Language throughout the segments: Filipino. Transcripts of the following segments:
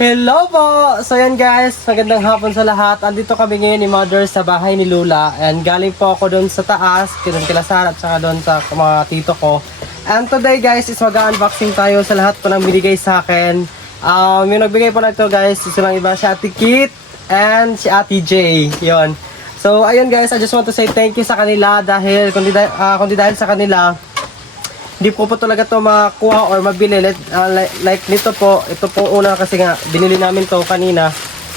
Hello po! So yan guys, magandang hapon sa lahat. Andito kami ngayon ni Mother sa bahay ni Lula. And galing po ako doon sa taas, doon kila Sarah at saka doon sa mga tito ko. And today guys is mag-unboxing tayo sa lahat po ng binigay sa akin. Yung nagbigay po na ito guys, silang iba si Ate Kit and si Ate J. Yun. So ayun guys, I just want to say thank you sa kanila dahil kundi dahil sa kanila, hindi po talaga to makuha or mabili. Like nito po, ito po una kasi nga binili namin to kanina.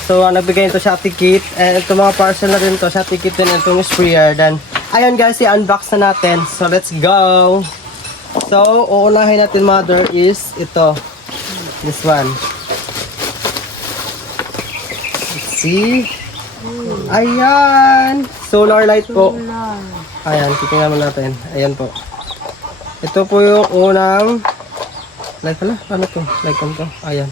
So nagbigay ito siya Ate Kit, and ito mga parcel na rin to siya Ate Kit din, itong sprayer. Then ayun guys, i-unbox na natin. So let's go. So uunahin natin Mother is ito, this one. Let's see. Ayan, solar light po. Ayan, titingnan mo natin. Ayan po. Ito po yung unang like pala, ano to? Like to. Ayan.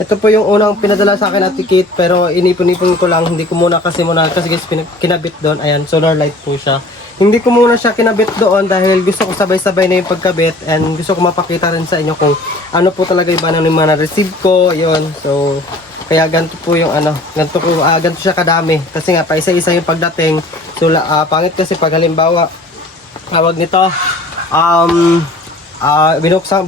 Ito po yung unang pinadala sa akin Ate Kit, pero inipon-ipon ko lang, hindi ko muna kasi guys kinabit doon. Ayan, solar light po siya. Hindi ko muna siya kinabit doon dahil gusto ko sabay-sabay na yung pagkabit, and gusto ko mapakita rin sa inyo kung ano po talaga yung mga na-receive ko. Yun. So kaya ganito po yung ganito siya kadami kasi nga pa isa-isa yung pagdating. So pangit kasi pag halimbawa tawag nito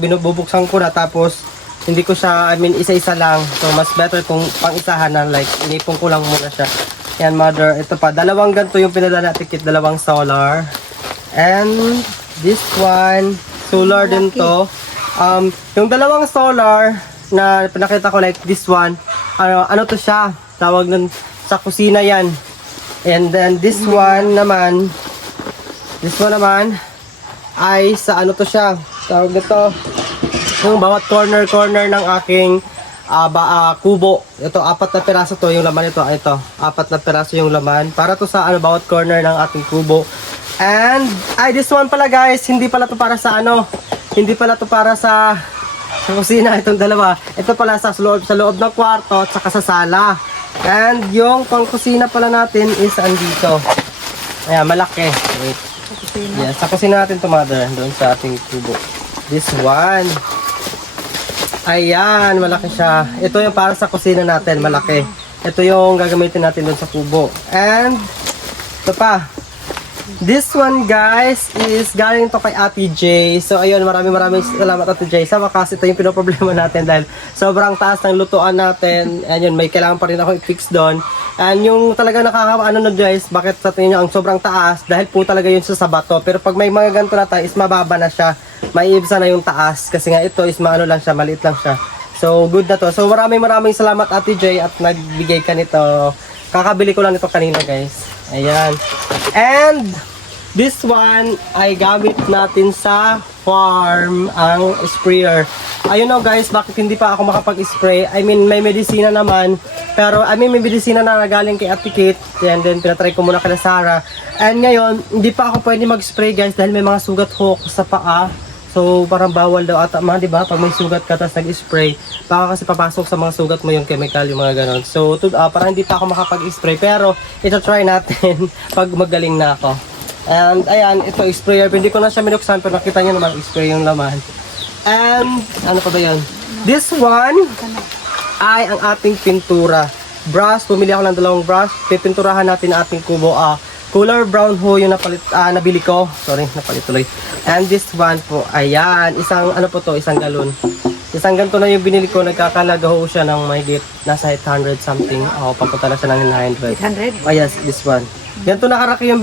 binubuksan ko na tapos hindi ko siya, isa-isa lang. So mas better kung pang-isahan na, like inipon ko lang muna siya. Yan Mother, ito pa, dalawang ganito yung pinadala natin Kit, dalawang solar. And this one, solar din to. Yung dalawang solar na pinakita ko, like this one, ano to siya, tawag nun sa kusina yan. And then this one naman ay sa ano to siya, tawag nito, yung bawat corner ng aking kubo. Ito, 4 na piraso to yung laman nito. Ito, 4 na piraso yung laman para to sa bawat corner ng ating kubo. And this one pala guys, hindi pala to para sa sa kusina. Itong dalawa, ito pala sa loob ng kwarto at saka sa sala. And yung pang kusina pala natin is andito. Ayan, malaki. Wait. Yes, sa kusina natin to Mother, doon sa ating kubo. This one. Ayan, malaki siya. Ito yung para sa kusina natin, malaki. Ito yung gagamitin natin doon sa kubo. And ito pa. This one guys is galing to kay Ate J. So ayun, maraming salamat Ate J. Sa wakas, ito yung pinoproblema natin dahil sobrang taas ng lutuan natin. And yun, may kailangan pa rin ako i-fix doon. And yung talaga na guys, bakit sa tingin nyo ang sobrang taas? Dahil po talaga yun sa bato. Pero pag may mga ganito na tayo, is mababa na siya. Maiibsa na yung taas. Kasi nga ito is lang siya, maliit lang siya. So good na to. So maraming salamat Ate J at nagbigay ka nito. Kakabili ko lang nito kanina guys. Ayan. And this one ay gamit natin sa farm, ang sprayer. Ayun na guys, bakit hindi pa ako makapag-spray? I mean, may medisina naman. Pero may medisina na nagaling kay Ate Kit. And then pinatry ko muna kay Sarah. And ngayon, hindi pa ako pwede mag-spray guys dahil may mga sugat ho sa paa. So parang bawal daw ata di ba? Pag may sugat ka tapos nag-spray, baka kasi papasok sa mga sugat mo yung chemical, yung mga ganon. So parang hindi pa ako makapag-spray, pero ito try natin pag magaling na ako. And ayan, ito sprayer, hindi ko na siya minuksan pero nakita niyo naman spray yung laman. And ano pa ba yan? This one ay ang ating pintura. Brush, pumili ako ng 2 brush. Pipinturahan natin ang ating kubo. Color brown ho yung nabili ko. Sorry, napalit tuloy. And this one po, ayan, isang galon. Isang ganito na yung binili ko, nagkakalaga ho siya ng mahigit nasa 800 something. Papunta na siya ng 900. 800? Oh yes, this one. Ganito nakalaki yung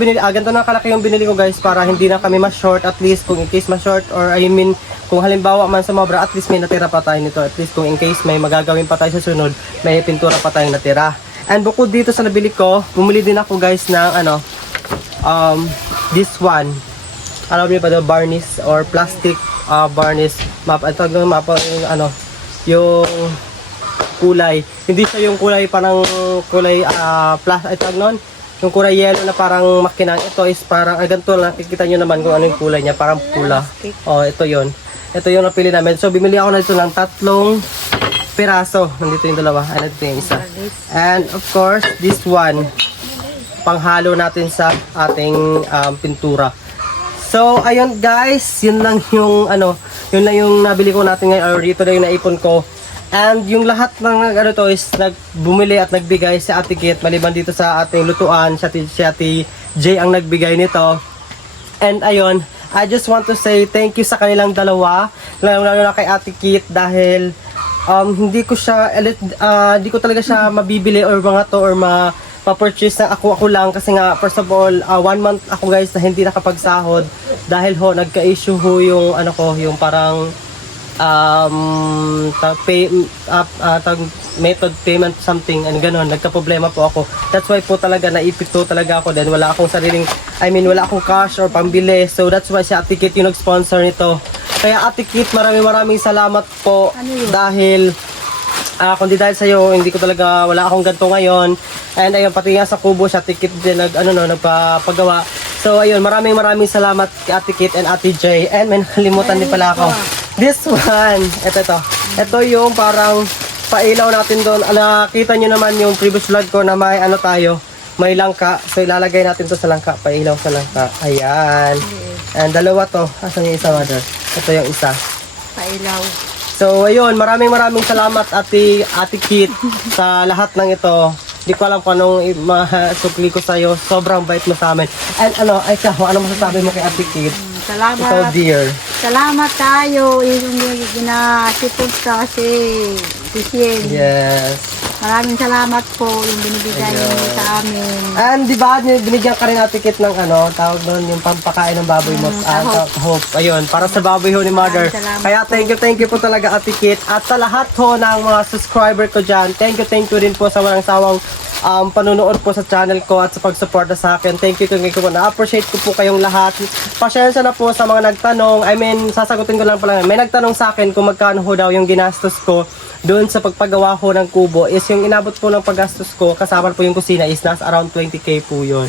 binili ko guys, para hindi na kami ma-short, at least kung in case ma-short, or I mean, kung halimbawa man sa mobra, at least may natira pa tayo nito. At least kung in case may magagawin pa tayo sa sunod, may pintura pa tayong natira. And bukod dito sa nabili ko, bumili din ako guys ng this one. Alam niyo ba ito, varnish or plastic varnish map. Ito yung kulay. Hindi siya yung kulay parang kulay yung kulay yellow na parang makinang. Ito is parang ganito lang, nakikita niyo naman kung ano yung kulay niya, parang pula. Ito yon. Ito yung napili namin. So bumili ako na ito ng 3 piraso. Nandito yung 2, and ito yung isa. And of course, this one, panghalo natin sa ating pintura. So ayun guys, yun lang yung nabili ko natin ngayon, or dito na yung naipon ko. And yung lahat ng ano to is bumili at nagbigay si Ate Kit maliban dito sa ating lutuan, si Ate J ang nagbigay nito. And ayun, I just want to say thank you sa kanilang dalawa, lalo na kay Ate Kit dahil hindi ko hindi ko talaga siya mabibili or mga to or pa-purchase na ako lang kasi nga first of all 1 month ako guys na hindi nakapagsahod dahil nagka-issue yung ano ko, yung parang method payment something and gano'n, nagka-problema po ako. That's why po talaga naipito talaga ako din. Wala akong wala akong cash or pambili. So that's why si Ate Kit yung nag-sponsor nito. Kaya Ate Kit, maraming salamat po dahil kung di dahil sa'yo, wala akong ganito ngayon. And ayun, pati nga sa kubo siya, Ate Kit din nagpapagawa. So ayun, maraming salamat kay Ate Kit and Ate J. And may nakalimutan din pala ako. This one, ito yung parang pailaw natin doon. Nakita nyo naman yung previous vlog ko na may langka. So ilalagay natin to sa langka, pailaw sa langka. Ayan. And dalawa to. Asan yung isa, mother? Ito yung isa. Pailaw. So ayun, maraming salamat Ate Kit sa lahat ng ito. Hindi ko alam kung anong masukli ko sa'yo. Sobrang bait mo sa amin. And ano masasabi mo kay Ate Kit? Salamat. So dear. Salamat tayo. Yung ginasipod ka kasi Sisien. Yes. Maraming salamat po yung binibigay niyo sa amin. And di ba, binigyan ka rin Ate Kit ng tawag doon, yung pampakain ng baboy mo. Hope. Ayun, para sa baboy ho ni Mother. Kaya thank you po talaga Ate Kit. At sa lahat ho ng mga subscriber ko dyan, thank you rin po sa walang sawang panunood po sa channel ko at sa pagsuporta sa akin. Thank you po. Na-appreciate ko po kayong lahat. Pasensya na po sa mga nagtanong. Sasagutin ko lang pala. May nagtanong sa akin kung magkano ho daw yung ginastos ko doon sa pagpagawa ko ng kubo. Is yung inabot po ng paggastos ko, kasama po yung kusina, is nasa around 20k po yun.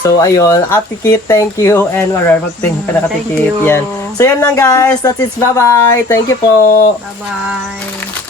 So ayun, Ate Kit, thank you. And mag-thank ka na Ate Kit. Yan. So yan lang guys. That's it. Bye-bye. Thank you po. Bye-bye.